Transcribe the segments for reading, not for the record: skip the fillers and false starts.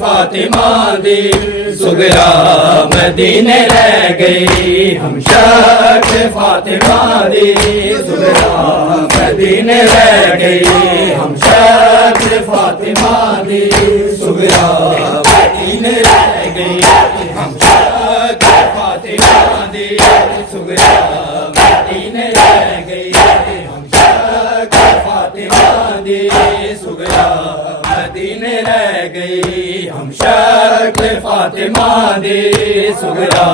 فاطمہ دی سغرا مدینے رہ گئی ہم شکل فاطمہ دی سغرا مدینے رہ گئی ہم شکل فاطمہ دی سغرا مدینے رہ گئی ہم شکل فاطمہ دی سغرا مدینے رہ گئی ہم شکل فاطمہ دی سغرا مدینے رہ گئی ہم شکل فاطمہ دی سغرا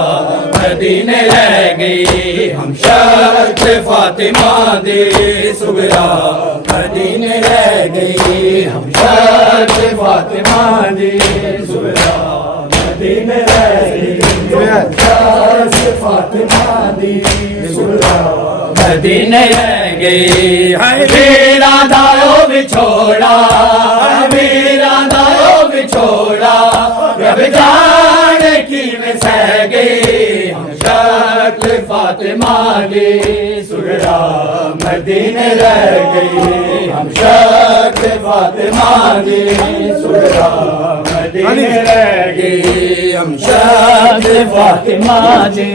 مدینے رہ گئی ہم شکل فاطمہ دی سغرا مدینے رہ گئی ہم شکل فاطمہ دی سغرا مدینے رہ گئی شکل فاطمہ دی سغرا مدینے رہ گئی میرا دارو بچھوڑا میرا دارو بچھوڑا رب جان کی میں سہ گئی ہم شکل فاطمہ دی سغرا مدینے رہ گئی ہم شکل فاطمہ دی سغرا مدینے رہ گئی ہم شکل فاطمہ دی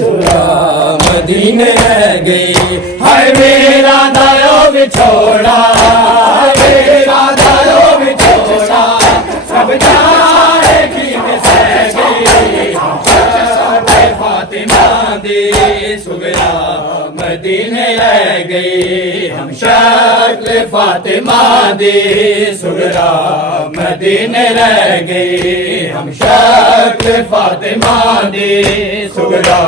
سغرا مدینے رہ گئی ہائے میرا دارو بچھوڑا میرا دارو بچھوڑا سب جانے کی میں سہ گئی ہم شکل فاطمہ دی سغرا مدینے رہ گئی ہم شکل فاطمہ دی سغرا مدینے رہ گئی ہم شکل فاطمہ دی سغرا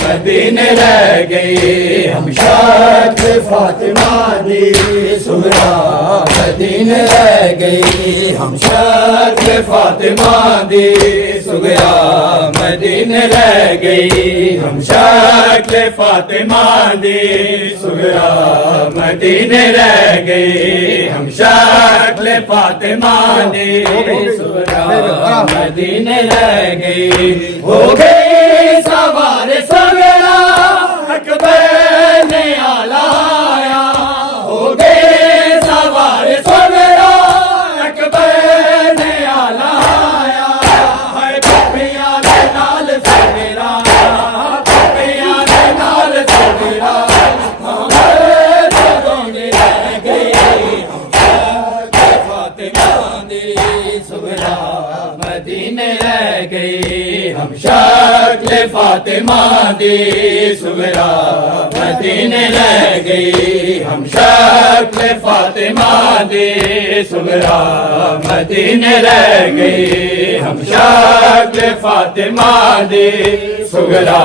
مدینے رہ گئی ہم شکل فاطمہ دی سغرا مدینے رہ گئی ہم شکل فاطمہ دی سغرا مدینے رہ گئی ہم شکل فاطمہ دی سغرا مدینے رہ گئی ہم شکل فاطمہ دی سغرا مدینے رہ گئی ہو گئی سوار سغرا اکبر نے آلایا ہو گئے سوار سغرا اکبر نے آلایا ہائے پپیاں دے نال سغرا پپیاں دے نال سغرا محمد گونگے رہ گئی ہم شکل فاطمہ دی سغرا مدینے رہ گئی ہم شکل فاطمہ دی سغرا مدینے رہ گئی ہم شکل فاطمہ دی سغرا مدینے رہ گئی ہم شکل فاطمہ دی سغرا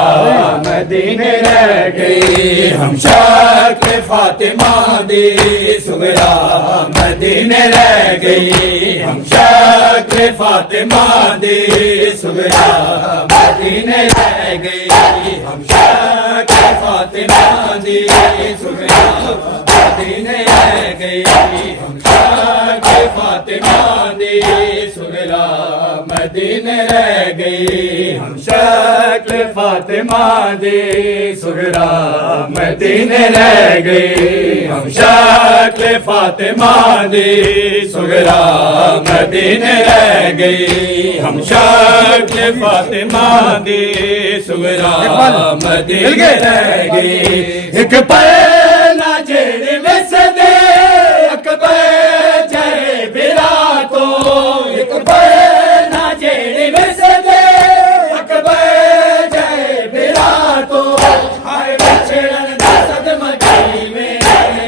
مدینے رہ گئی ہم شکل فاطمہ دی سغرا مدینے رہ گئی ہم شکل فاطمہ دی سغرا مدینے رہ گئی ہم شکل فاطمہ دی سغرا مدینے رہ گئی ہم شکل فاطمہ دی سغرا مدینے رہ گئی ہم شکل فاطمہ دی سغرا مدینے رہ گئی ہم شکل فاطمہ دی سغرا مدینے رہ گئی ہم شکل فاطمہ دی سغرا مدینے رہ گئی ایک پل نہ جڑ وسدے اکبر جے برا تو ایک پل نہ جڑ وسدے اکبر جے برا تو ہائے بچڑن دا صدمہ کیویں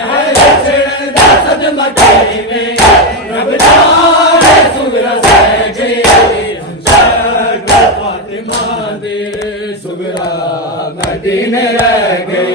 ہائے بچڑن دا صدمہ کیویں رب جانے سغرا سہ گئی ہم شکل فاطمہ دی سغرا مدینے رہ گئی